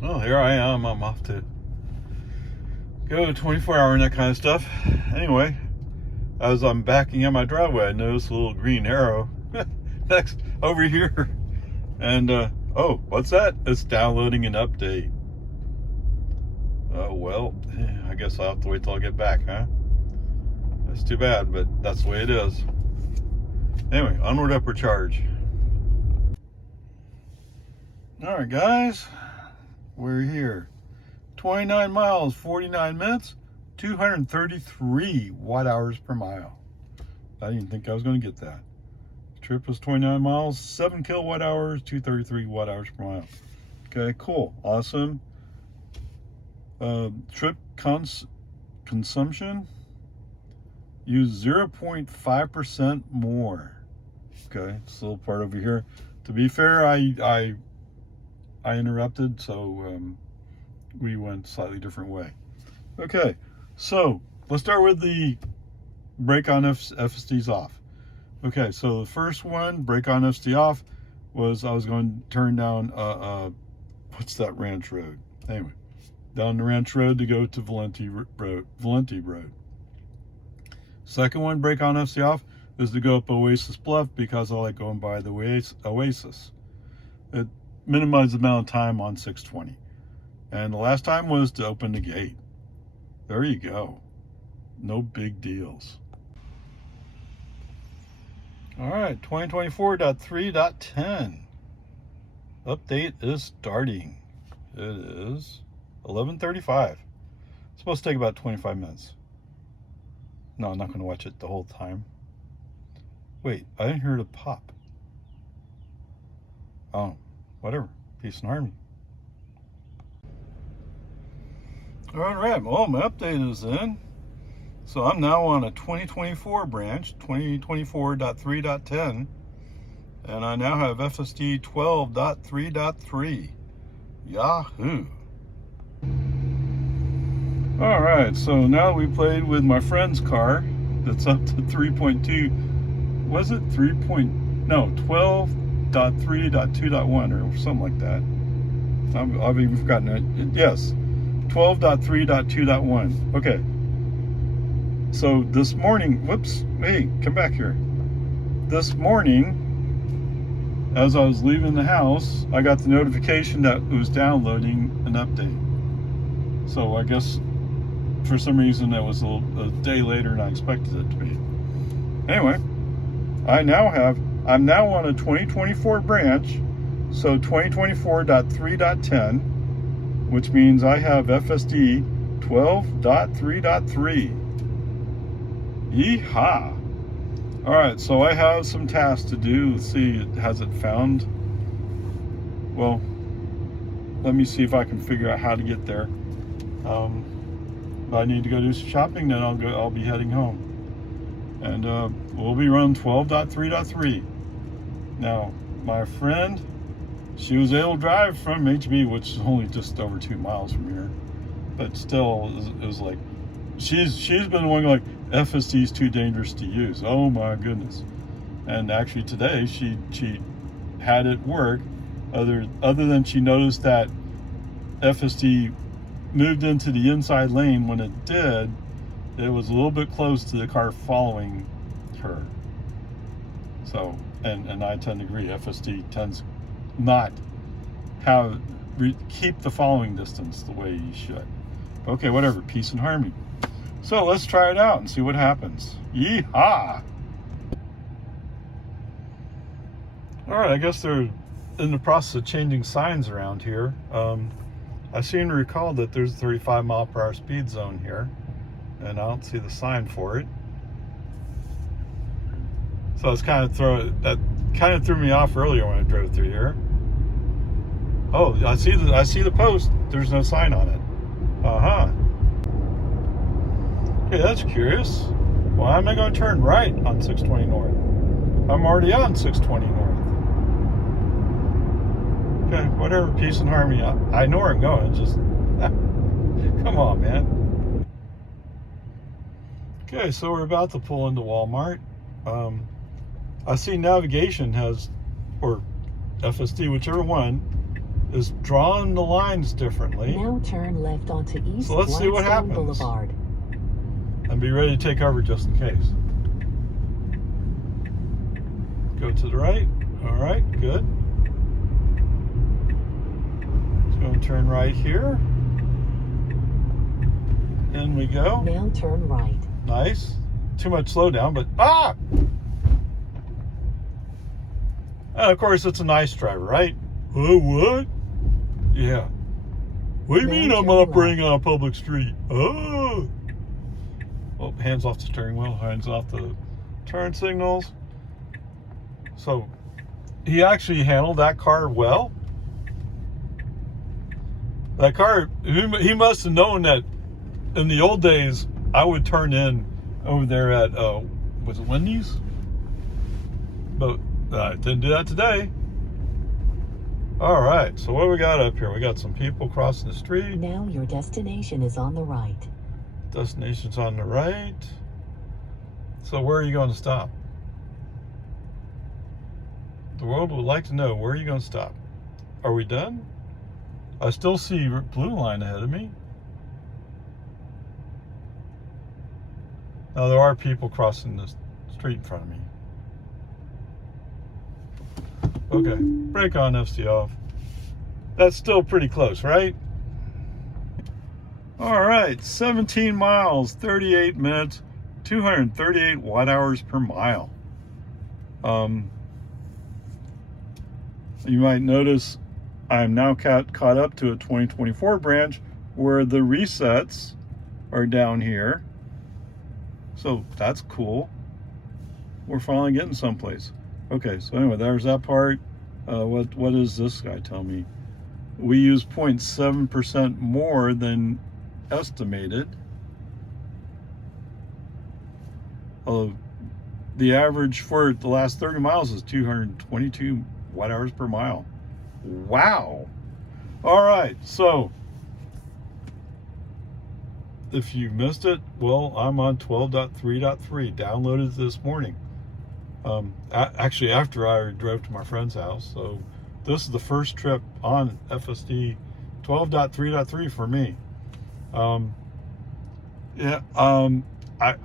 Well, here I am. I'm off to go 24-hour and that kind of stuff. Anyway, as I'm backing in my driveway, I noticed a little green arrow next over here. And, oh, what's that? It's downloading an update. Oh, well, I guess I'll have to wait till I get back, huh? That's too bad, but that's the way it is. Anyway, onward, upward charge. All right, guys, we're here. 29 miles, 49 minutes, 233 watt hours per mile. I didn't think I was going to get that. The trip was 29 miles, 7 kilowatt hours, 233 watt hours per mile. Okay, cool, awesome. Trip consumption, use 0.5% more. Okay, it's a little part over here. To be fair, I interrupted, so we went slightly different way. Okay, so let's start with the brake on FSDs off. Okay, so the first one, brake on FSD off, was I was going to turn down what's that ranch road? Anyway, down the ranch road to go to Valenti Road. Second one, brake on FSD off, is to go up Oasis Bluff because I like going by the Oasis. It minimized the amount of time on 620. And the last time was to open the gate. There you go. No big deals. All right, 2024.3.10. Update is starting. It is 11:35. It's supposed to take about 25 minutes. No, I'm not going to watch it the whole time. Wait, I didn't hear it pop. Oh, whatever. Peace and harmony. All right, well, my update is in. So I'm now on a 2024 branch, 2024.3.10, and I now have Fsd 12.3.3. Yahoo! All right, so now we played with my friend's car that's up to 3.2. Was it 12.3.2.1 or something like that? I've even forgotten it. Yes, 12.3.2.1. Okay. So this morning, whoops, hey, come back here. This morning, as I was leaving the house, I got the notification that it was downloading an update. So I guess for some reason that was a day later than I expected it to be. Anyway, I'm now on a 2024 branch, so 2024.3.10, which means I have FSD 12.3.3. Yeehaw! All right, so I have some tasks to do. Let's see, has it found? Well, let me see if I can figure out how to get there. I need to go do some shopping, then I'll be heading home. And we'll be running 12.3.3. Now, my friend, she was able to drive from HB, which is only just over 2 miles from here. But still, it was like, she's been the one like, FSD is too dangerous to use. Oh my goodness. And actually today she had it work, other than she noticed that FSD moved into the inside lane. When it did, it was a little bit close to the car following her. So, and I tend to agree, FSD tends not keep the following distance the way you should. Okay, whatever, peace and harmony. So let's try it out and see what happens. Yeehaw! All right, I guess they're in the process of changing signs around here. I seem to recall that there's a 35 mile per hour speed zone here, and I don't see the sign for it. So it's that kind of threw me off earlier when I drove through here. Oh, I see the post. There's no sign on it. Hey, that's curious. Why am I going to turn right on 620 North? I'm already on 620 North. Okay, whatever, peace and harmony. I know where I'm going, just... come on, man. Okay, so we're about to pull into Walmart. I see navigation has, or FSD, whichever one, is drawing the lines differently. Now turn left onto East So let's see what happens. Boulevard. And be ready to take cover just in case. Go to the right. All right, good. It's going to turn right here. In we go. Now turn right. Nice. Too much slowdown, but ah! And of course, it's a nice driver, right? Oh, what? Yeah. What do you mean I'm operating on a public street? Oh! Well, hands off the steering wheel, hands off the turn signals. So, he actually handled that car well. That car, he must have known that in the old days, I would turn in over there at, was it Wendy's? But I didn't do that today. All right, so what do we got up here? We got some people crossing the street. Now your destination is on the right. Destination's on the right. So where are you going to stop? The world would like to know, where are you going to stop? Are we done? I still see blue line ahead of me. Now there are people crossing the street in front of me. Okay, brake on, Fsd off. That's still pretty close, right? All right, 17 miles, 38 minutes, 238 watt hours per mile. You might notice I'm now caught up to a 2024 branch where the resets are down here. So that's cool. We're finally getting someplace. Okay, so anyway, there's that part. What does this guy tell me? We use 0.7% more than estimated. The average for the last 30 miles is 222 watt hours per mile. Wow. All right, so if you missed it, well, I'm on 12.3.3, downloaded this morning. Actually, after I drove to my friend's house. So this is the first trip on Fsd 12.3.3 for me. I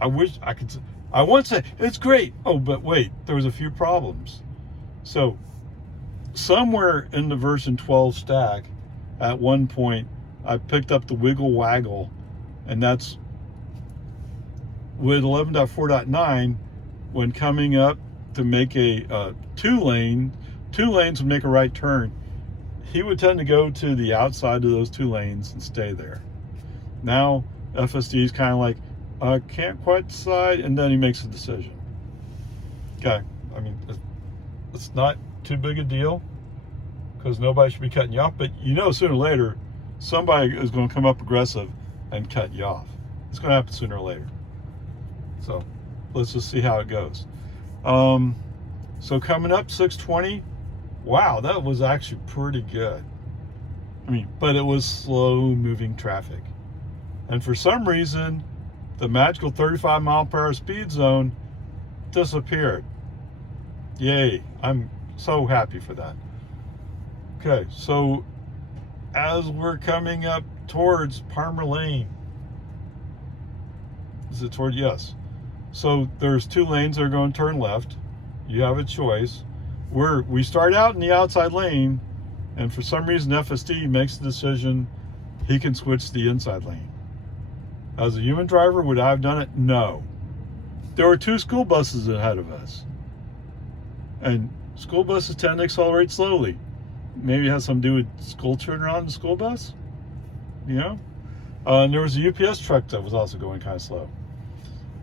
wish I could. I want to say it's great. Oh, but wait, there was a few problems. So somewhere in the version 12 stack, at one point, I picked up the wiggle waggle, and that's with 11.4.9 when coming up to make a two lanes would make a right turn. He would tend to go to the outside of those 2 lanes and stay there. Now FSD is kind of like, I can't quite decide, and then he makes a decision. Okay, I mean, it's not too big a deal because nobody should be cutting you off, but you know sooner or later somebody is going to come up aggressive and cut you off. It's going to happen sooner or later. So let's just see how it goes. So coming up 620, wow, that was actually pretty good. I mean, but it was slow moving traffic. And for some reason, the magical 35 mile per hour speed zone disappeared. Yay, I'm so happy for that. Okay, so as we're coming up towards Palmer Lane, is it toward, yes. So there's 2 lanes that are going to turn left. You have a choice. We start out in the outside lane, and for some reason FSD makes the decision he can switch to the inside lane. As a human driver, would I have done it? No. There were 2 school buses ahead of us. And school buses tend to accelerate slowly. Maybe it has something to do with school children on the school bus, you know? And there was a UPS truck that was also going kind of slow.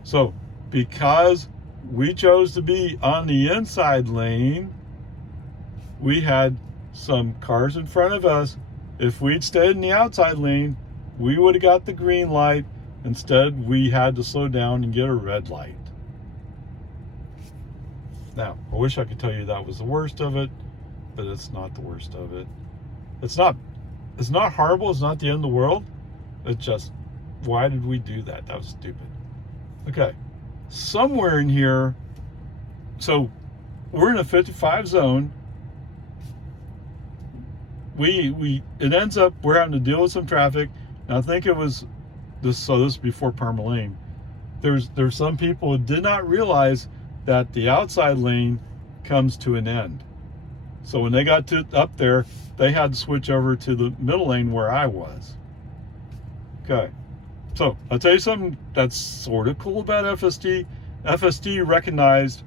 So because we chose to be on the inside lane, we had some cars in front of us. If we'd stayed in the outside lane, we would have got the green light. Instead, we had to slow down and get a red light. Now, I wish I could tell you that was the worst of it, but it's not the worst of it. It's not horrible. It's not the end of the world. It's just, why did we do that? That was stupid. Okay, somewhere in here, so we're in a 55 zone. it ends up we're having to deal with some traffic. And I think it was this. So this is before Parma Lane. There's some people who did not realize that the outside lane comes to an end. So when they got up there, they had to switch over to the middle lane where I was. Okay. So I'll tell you something that's sort of cool about FSD. FSD recognized,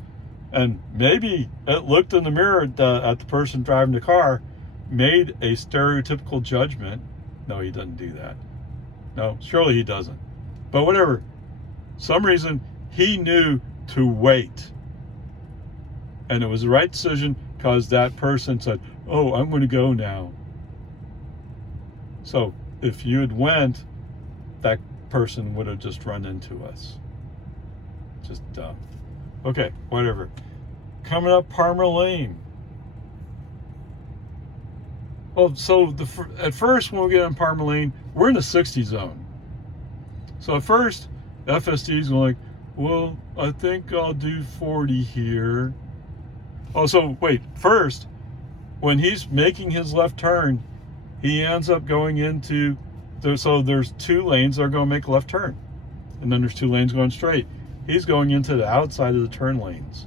and maybe it looked in the mirror at the person driving the car, made a stereotypical judgment. No, he doesn't do that. No, surely he doesn't. But whatever. Some reason he knew to wait. And it was the right decision because that person said, oh, I'm going to go now. So if you had went, that person would have just run into us. Just dumb. Okay, whatever. Coming up Parma Lane. Well, so at first when we get in Parma Lane, we're in the 60 zone. So at first, FSD is like, well, I think I'll do 40 here. Oh, so wait, first, when he's making his left turn, he ends up going into, so there's 2 lanes that are going to make a left turn. And then there's 2 lanes going straight. He's going into the outside of the turn lanes.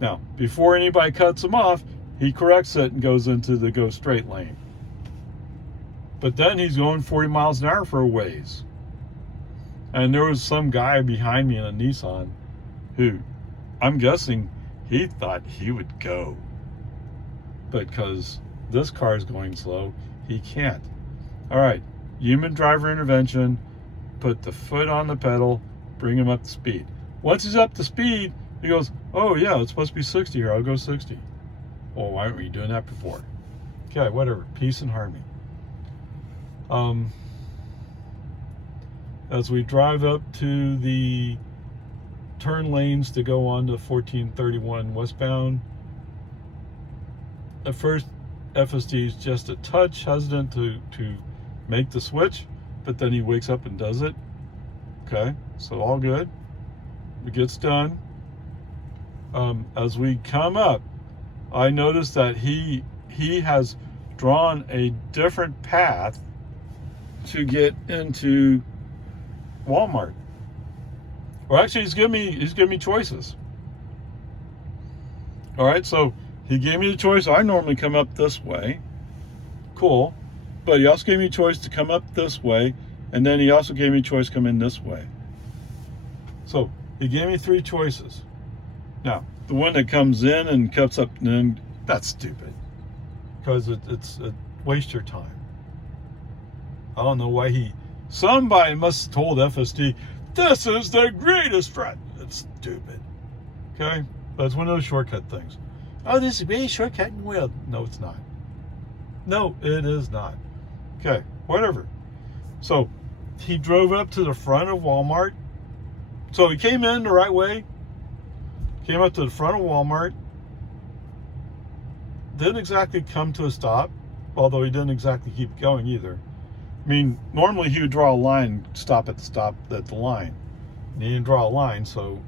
Now, before anybody cuts him off, he corrects it and goes into the go straight lane. But then he's going 40 miles an hour for a ways. And there was some guy behind me in a Nissan who, I'm guessing, he thought he would go. But because this car is going slow, he can't. All right, human driver intervention, put the foot on the pedal, bring him up to speed. Once he's up to speed, he goes, oh yeah, it's supposed to be 60 here, I'll go 60. Well, why weren't you doing that before? Okay, whatever, peace and harmony. As we drive up to the turn lanes to go on to 1431 westbound, at first FSD is just a touch hesitant to make the switch, but then he wakes up and does it. Okay, so all good. It gets done. As we come up, I noticed that he has drawn a different path to get into Walmart. Well, actually, he's giving me choices. All right, so he gave me the choice. I normally come up this way. Cool. But he also gave me a choice to come up this way, and then he also gave me a choice to come in this way. So he gave me 3 choices. Now, the one that comes in and cuts up, and that's stupid. Because it wastes your time. I don't know why somebody must have told FSD, this is the greatest threat. It's stupid. Okay? But it's one of those shortcut things. Oh, this is really shortcut and well. No, it's not. No, it is not. Okay, whatever. So he drove up to the front of Walmart. So he came in the right way. Came up to the front of Walmart. Didn't exactly come to a stop, although he didn't exactly keep going either. I mean, normally he would draw a line, stop at the line. And he didn't draw a line, so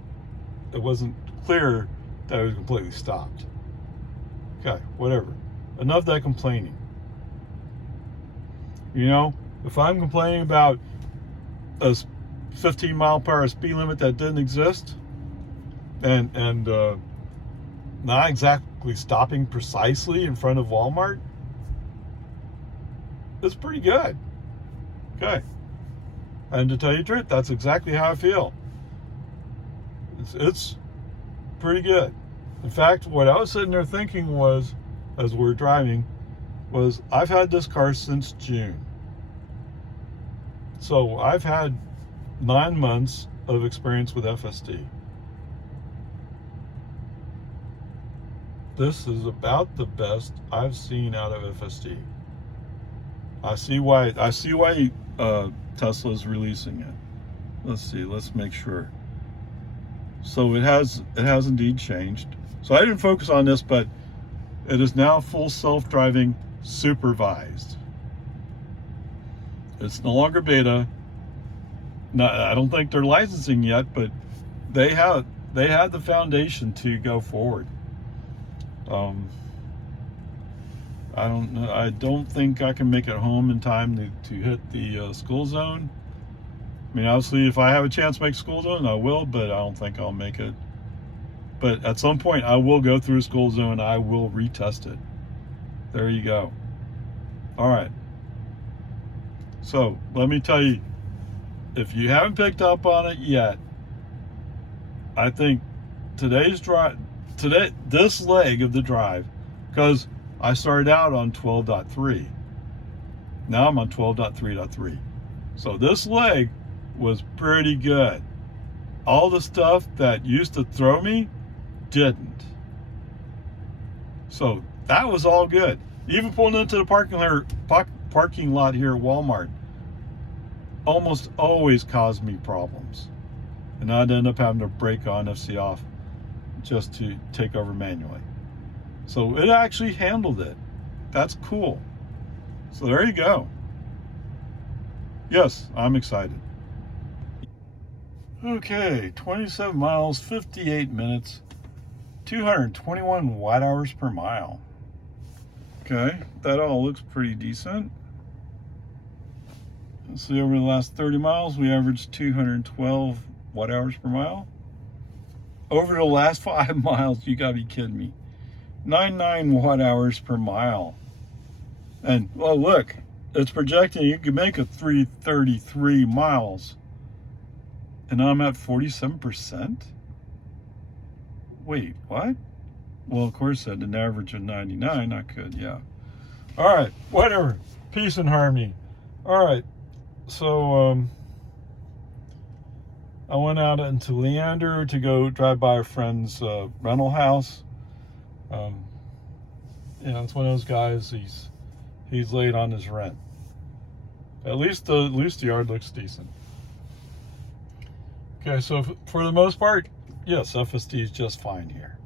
it wasn't clear that it was completely stopped. Okay, whatever. Enough of that complaining. You know, if I'm complaining about a 15 mile per hour speed limit that didn't exist, and not exactly stopping precisely in front of Walmart, it's pretty good. Okay. And to tell you the truth, that's exactly how I feel. It's pretty good. In fact, what I was sitting there thinking was, as we were driving, was I've had this car since June. So I've had 9 months of experience with FSD. This is about the best I've seen out of FSD. I see why Tesla's releasing it. Let's see, let's make sure. So it has indeed changed. So I didn't focus on this, but it is now full self-driving supervised. It's no longer beta. No, I don't think they're licensing yet, but they have the foundation to go forward. I don't know. I don't think I can make it home in time to hit the school zone. I mean, obviously, if I have a chance to make school zone, I will, but I don't think I'll make it. But at some point, I will go through a school zone. I will retest it. There you go. All right. So let me tell you, if you haven't picked up on it yet, I think today's drive, this leg of the drive, because I started out on 12.3. Now I'm on 12.3.3. So this leg was pretty good. All the stuff that used to throw me didn't. So that was all good. Even pulling into the parking lot here at Walmart almost always caused me problems. And I'd end up having to brake on, FC off, just to take over manually. So it actually handled it. That's cool. So there you go. Yes, I'm excited. Okay, 27 miles, 58 minutes, 221 watt hours per mile. Okay, that all looks pretty decent. Let's see, over the last 30 miles, we averaged 212 watt hours per mile. Over the last 5 miles, you gotta be kidding me. 99 watt hours per mile. And, well, look, it's projecting you can make it 333 miles. And I'm at 47%? Wait, what? Well, of course, at an average of 99, I could, yeah. All right, whatever. Peace and harmony. All right, so I went out into Leander to go drive by a friend's rental house. It's one of those guys, he's late on his rent. At least the yard looks decent. Okay, so for the most part, yes, FSD is just fine here.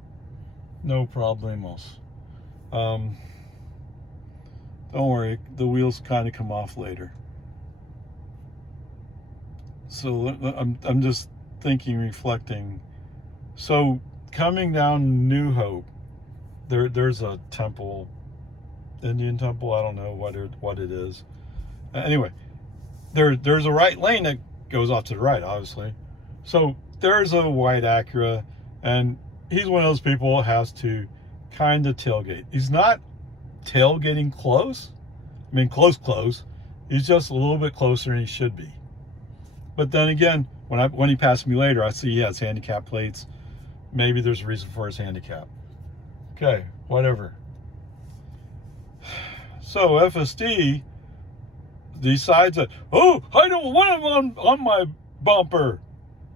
No problemos. Don't worry, the wheels kind of come off later. So I'm just thinking, reflecting. So coming down New Hope, there's a temple, Indian temple. I don't know what it is. Anyway, there's a right lane that goes off to the right, obviously. So there's a white Acura, and he's one of those people who has to kind of tailgate. He's not tailgating close. I mean, close. He's just a little bit closer than he should be. But then again, when he passed me later, I see he has handicap plates. Maybe there's a reason for his handicap. Okay, whatever. So FSD decides that, oh, I don't want him on my bumper.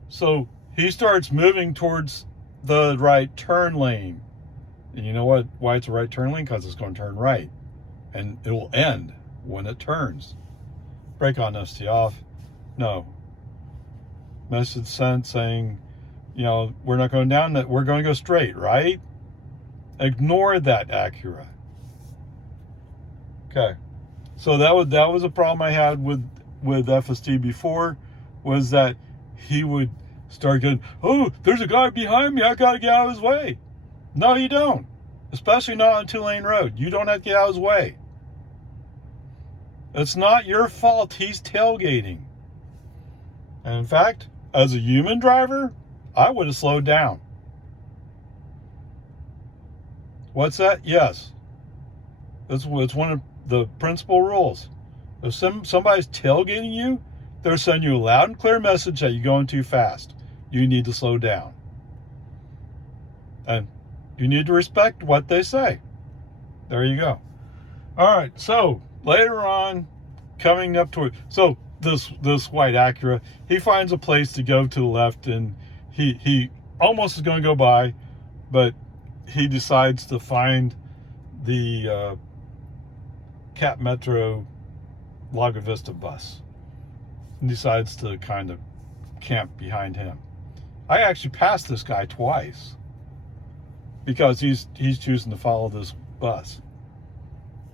So he starts moving towards the right turn lane. And you know why it's a right turn lane? Because it's going to turn right. And it will end when it turns. Brake on, FC off. No. Message sent saying, we're not going down that, we're going to go straight, right? Ignore that Acura. Okay. So that was a problem I had with FSD before, was that he would start getting, oh, there's a guy behind me, I gotta get out of his way. No, you don't. Especially not on a 2-lane road. You don't have to get out of his way. It's not your fault he's tailgating. And in fact, as a human driver, I would have slowed down. What's that? Yes. It's one of the principal rules. If somebody's tailgating you, they're sending you a loud and clear message that you're going too fast. You need to slow down. And you need to respect what they say. There you go. All right, so later on, coming up toward, so this white Acura, he finds a place to go to the left, and he almost is going to go by, but he decides to find the Cap Metro Lago Vista bus and decides to kind of camp behind him. I actually passed this guy twice because he's choosing to follow this bus.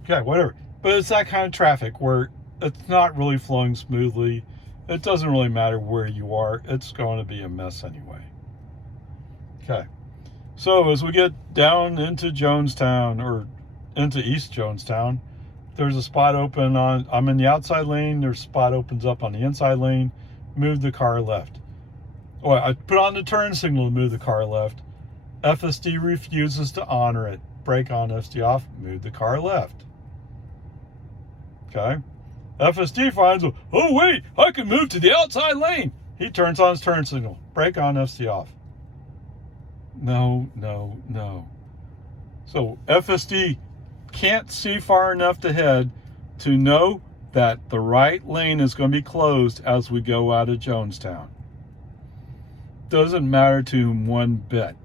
Okay, whatever. But it's that kind of traffic where it's not really flowing smoothly. It doesn't really matter where you are. It's going to be a mess anyway. Okay. So as we get down into Jonestown, or into East Jonestown. There's a spot open on, I'm in the outside lane, there's a spot opens up on the inside lane, move the car left. Oh, I put on the turn signal to move the car left. FSD refuses to honor it. Brake on, FSD off, move the car left. Okay. FSD finds, oh wait, I can move to the outside lane. He turns on his turn signal. Brake on, FSD off. No, no, no. So FSD can't see far enough ahead to know that the right lane is going to be closed as we go out of Jonestown. Doesn't matter to him one bit.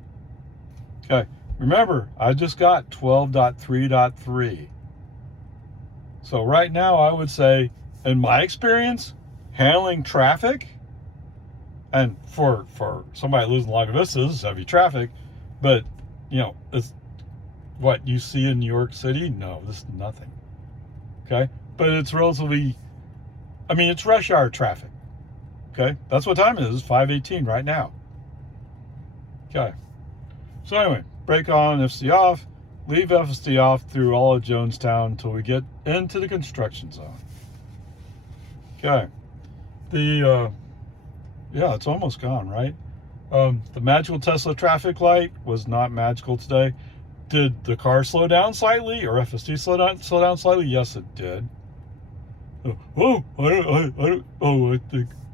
Okay, remember, I just got 12.3.3. So right now I would say, in my experience, handling traffic, and for somebody losing Lago Vista, this is heavy traffic, but you know, it's what you see in New York City. No, this is nothing. Okay, but it's relatively, I mean, it's rush hour traffic. Okay, that's what time it is. It's 5:18 right now. Okay, so anyway, brake on, FSD off, leave FSD off through all of Jonestown until we get into the construction zone. Okay, yeah, it's almost gone, right? The magical Tesla traffic light was not magical today. Did the car slow down slightly, or FSD slow down slightly? Yes, it did.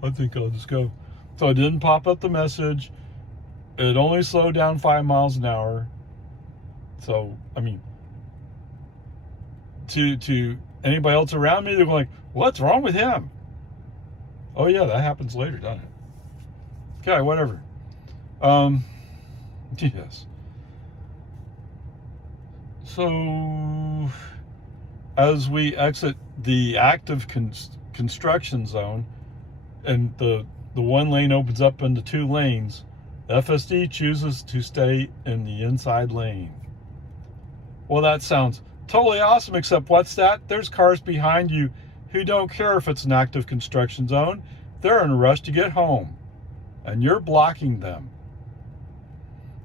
I think I'll just go. So I didn't pop up the message. It only slowed down 5 miles an hour. So I mean, to anybody else around me, they're like, "What's wrong with him?" Oh yeah, that happens later, doesn't it? Okay, whatever. Yes. So as we exit the active construction zone, and the one lane opens up into 2 lanes, the FSD chooses to stay in the inside lane. Well, that sounds totally awesome, except what's that? There's cars behind you who don't care if it's an active construction zone. They're in a rush to get home, and you're blocking them.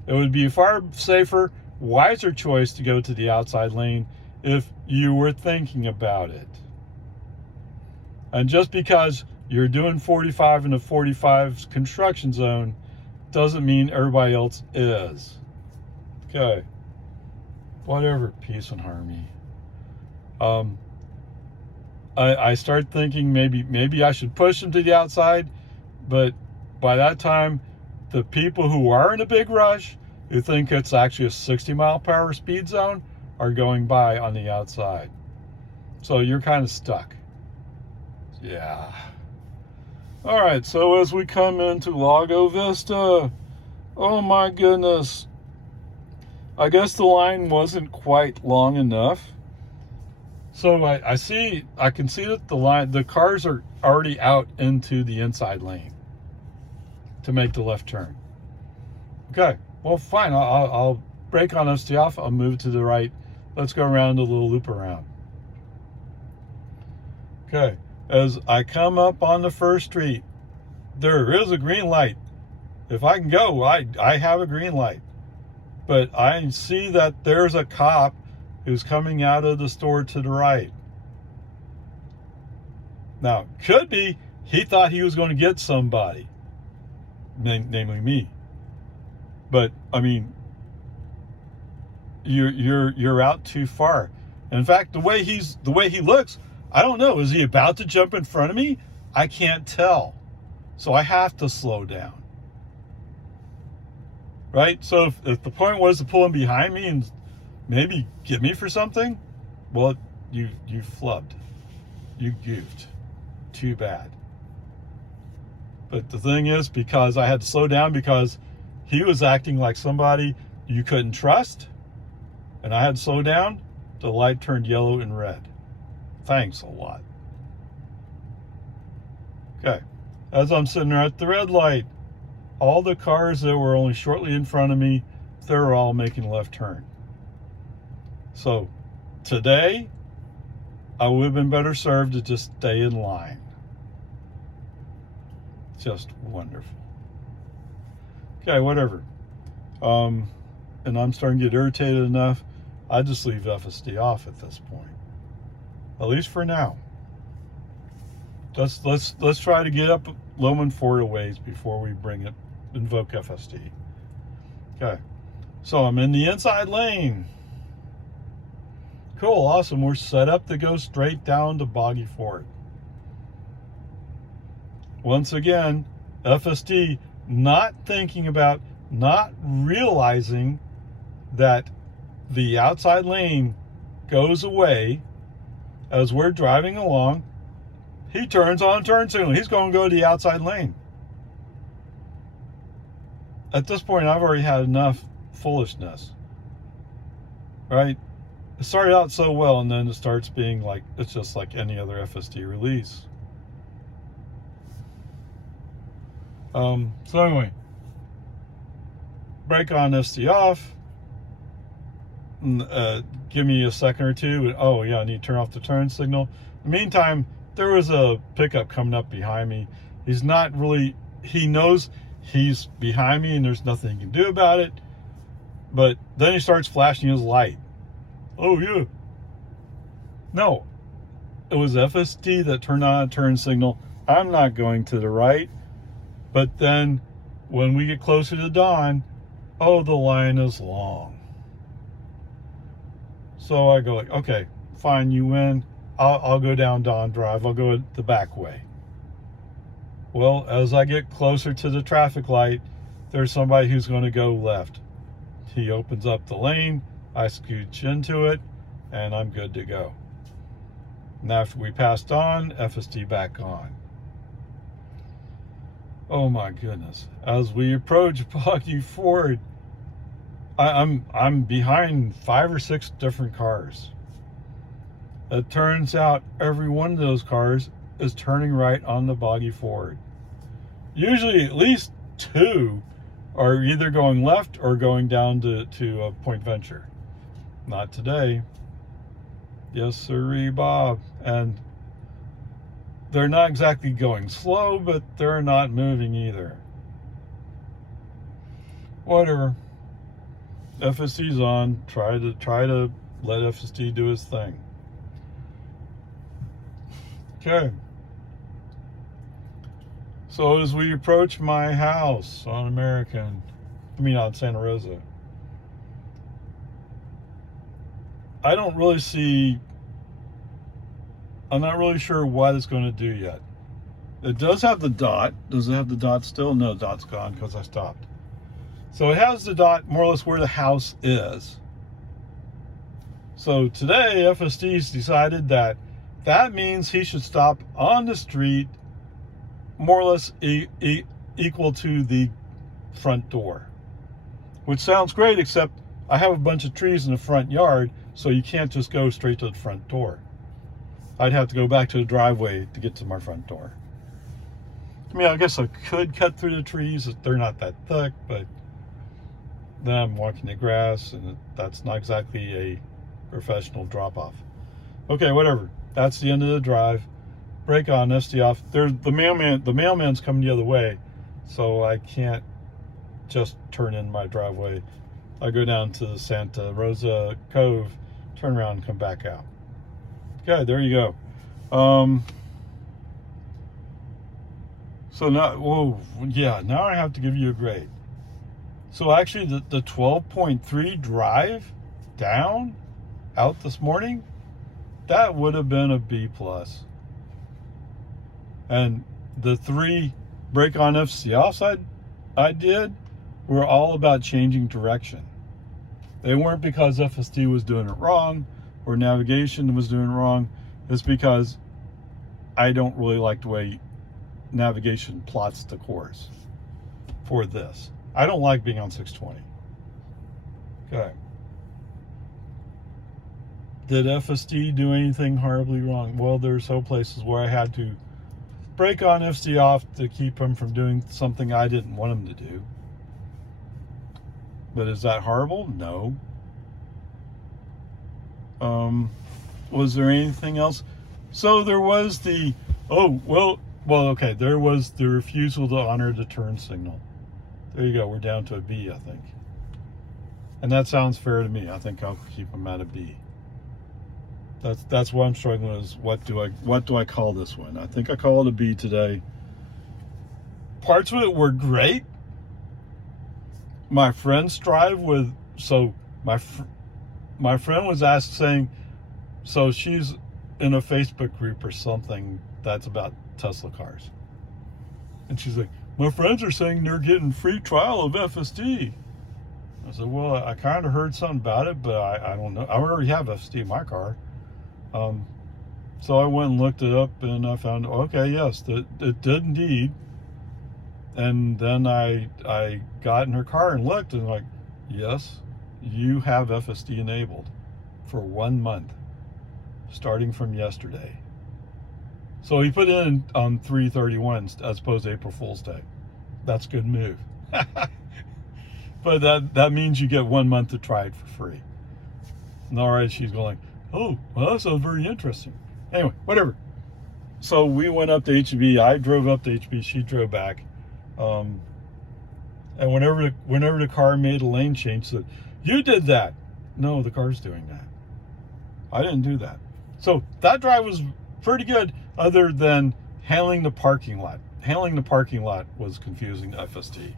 It would be a far safer, wiser choice to go to the outside lane if you were thinking about it. And just because you're doing 45 in a 45 construction zone doesn't mean everybody else is. Okay. Whatever, peace and harmony. I start thinking maybe I should push them to the outside, but by that time, the people who are in a big rush, who think it's actually a 60-mile-per-hour speed zone, are going by on the outside. So you're kind of stuck. Yeah. All right, so as we come into Lago Vista, oh my goodness. I guess the line wasn't quite long enough. So I can see that the cars are already out into the inside lane to make the left turn. Okay, well, fine. I'll brake on FSD off. I'll move to the right. Let's go around a little loop around. Okay, as I come up on the first street, there is a green light. If I can go, I have a green light. But I see that there's a cop who's coming out of the store to the right. Now, could be he thought he was going to get somebody, namely me. But I mean, you're out too far. In fact, the way he looks, I don't know. Is he about to jump in front of me? I can't tell. So I have to slow down. Right? So if the point was to pull him behind me and maybe get me for something, well, you flubbed. You goofed. Too bad. But the thing is, because I had to slow down because he was acting like somebody you couldn't trust, and I had to slow down, the light turned yellow and red. Thanks a lot. Okay. As I'm sitting there at the red light, all the cars that were only shortly in front of me, they're all making a left turn. So today, I would have been better served to just stay in line. Just wonderful. Okay, whatever. And I'm starting to get irritated enough. I just leave FSD off at this point, at least for now. Let's try to get up low and forward a ways before we invoke FSD. Okay, so I'm in the inside lane. Cool, awesome. We're set up to go straight down to Boggy Ford. Once again, FSD not realizing that the outside lane goes away as we're driving along. He turns on turn signal. He's going to go to the outside lane. At this point, I've already had enough foolishness. Right? It started out so well, and then it starts being like, it's just like any other FSD release. So anyway, brake on FSD off. Give me a second or two. Oh yeah, I need to turn off the turn signal. In the meantime, there was a pickup coming up behind me. He knows he's behind me and there's nothing he can do about it. But then he starts flashing his light. Oh yeah. No, it was FSD that turned on a turn signal. I'm not going to the right. But then when we get closer to dawn, oh, the line is long. So I go like, okay, fine, you win. I'll go down Dawn Drive. I'll go the back way. Well, as I get closer to the traffic light, there's somebody who's going to go left. He opens up the lane. I scooch into it, and I'm good to go. And after we passed on, FSD back on. Oh my goodness! As we approach Boggy Ford, I'm behind 5 or 6 different cars. It turns out every one of those cars is turning right on the Boggy Ford. Usually at least 2 are either going left or going down to Point Venture. Not today. Yes, sirree, Bob. And they're not exactly going slow, but they're not moving either. Whatever. FSD's on. Try to let FSD do his thing. Okay. So as we approach my house on on Santa Rosa, I'm not really sure what it's going to do yet. It does have the dot. Does it have the dot still? No, the dot's gone because I stopped. So it has the dot more or less where the house is. So today, FSD's decided that means he should stop on the street more or less equal to the front door. Which sounds great, except I have a bunch of trees in the front yard, so you can't just go straight to the front door. I'd have to go back to the driveway to get to my front door. I mean, I guess I could cut through the trees. They're not that thick, but then I'm walking the grass, and that's not exactly a professional drop-off. Okay, whatever. That's the end of the drive. Brake on, FSD off. The mailman's coming the other way, so I can't just turn in my driveway. I go down to the Santa Rosa Cove, turn around, and come back out. Okay, there you go. So now I have to give you a grade. So actually the 12.3 drive down out this morning, that would have been a B+. And the 3 brake on FSD offside I did were all about changing direction. They weren't because FSD was doing it wrong or navigation was doing it wrong. It's because I don't really like the way navigation plots the course for this. I don't like being on 620. Okay. Did FSD do anything horribly wrong? Well, there's some places where I had to brake on FSD off to keep him from doing something I didn't want him to do. But is that horrible? No. Was there anything else? So there was there was the refusal to honor the turn signal. There you go, we're down to a B, I think. And that sounds fair to me. I think I'll keep them at a B. That's what I'm struggling with, is what do I call this one? I think I call it a B today. Parts of it were great. My friends drive with, so my friend was saying, so she's in a Facebook group or something that's about Tesla cars. And she's like, my friends are saying they're getting free trial of FSD. I said, well, I kind of heard something about it, but I don't know. I already have FSD in my car. So I went and looked it up, and I found, okay, yes, it did indeed. And then I got in her car and looked, and like, yes, you have FSD enabled for 1 month, starting from yesterday. So he put in on 3/31 as opposed to April Fool's Day. That's a good move. But that means you get 1 month to try it for free. And all right, she's going, oh, well, that sounds very interesting. Anyway, whatever. So we went up to HB. I drove up to HB. She drove back. And whenever the car made a lane change, said, you did that. No, the car's doing that. I didn't do that. So that drive was pretty good, other than handling the parking lot. Handling the parking lot was confusing to FSD.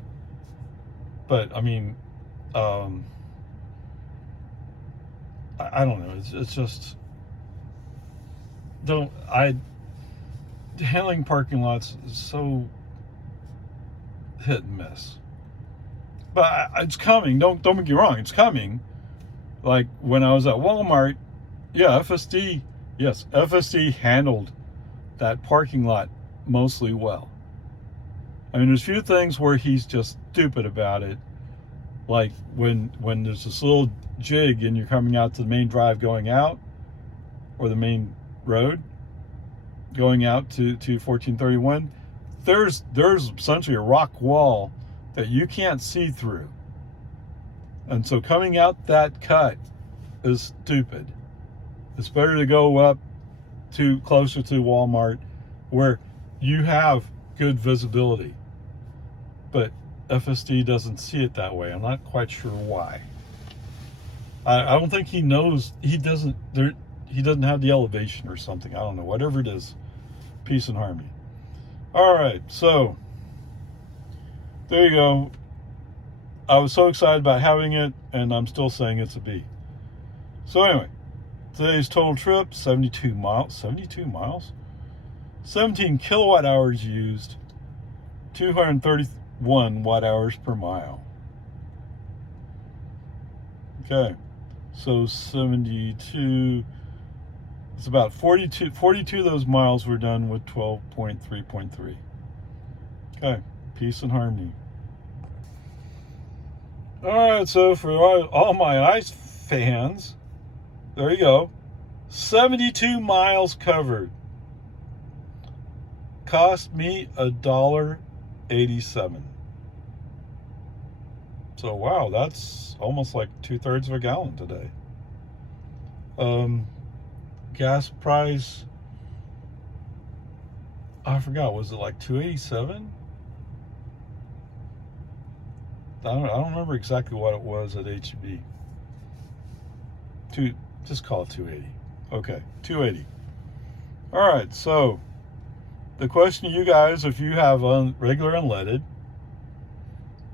But I mean, I don't know. It's just handling parking lots is so hit and miss. But it's coming. Don't get me wrong. It's coming. Like when I was at Walmart, yeah, FSD handled that parking lot mostly well. I mean, there's a few things where he's just stupid about it. Like when there's this little jig and you're coming out to the main drive going out, or the main road going out to 1431, there's essentially a rock wall that you can't see through. And so coming out that cut is stupid. It's better to go up to closer to Walmart where you have good visibility. But FSD doesn't see it that way. I'm not quite sure why. I don't think he knows. He doesn't have the elevation or something. I don't know. Whatever it is, peace and harmony. All right, so there you go. I was so excited about having it, and I'm still saying it's a B. So anyway, today's total trip, 72 miles. 72 miles? 17 kilowatt hours used, 231 watt hours per mile. Okay, so 72, it's about 42 of those miles were done with 12.3.3. Okay, peace and harmony. All right, so for all my ice fans, there you go. 72 miles covered. Cost me $1.87. So wow, that's almost like 2/3 of a gallon today. Gas price, I forgot, was it like $2.87? I don't remember exactly what it was at HEB. Just call it 280. Okay, 280. All right, so the question to you guys, if you have regular unleaded,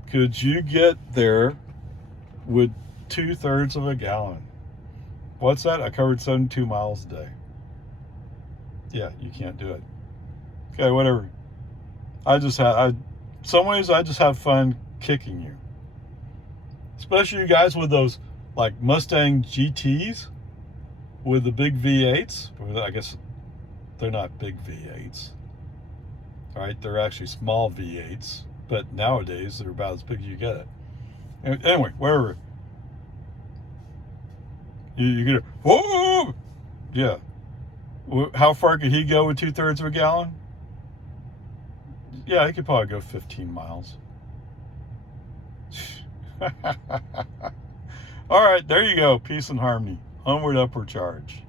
could you get there with 2/3 of a gallon? What's that? I covered 72 miles a day. Yeah, you can't do it. Okay, whatever. Some ways I just have fun kicking you. Especially you guys with those like Mustang GTs with the big V8s. I guess they're not big V8s. All right, they're actually small V8s, but nowadays they're about as big as you get it. Anyway, whatever. You get it. Whoa! Yeah. How far could he go with 2/3 of a gallon? Yeah, he could probably go 15 miles. All right, there you go. Peace and harmony. Onward, upward charge.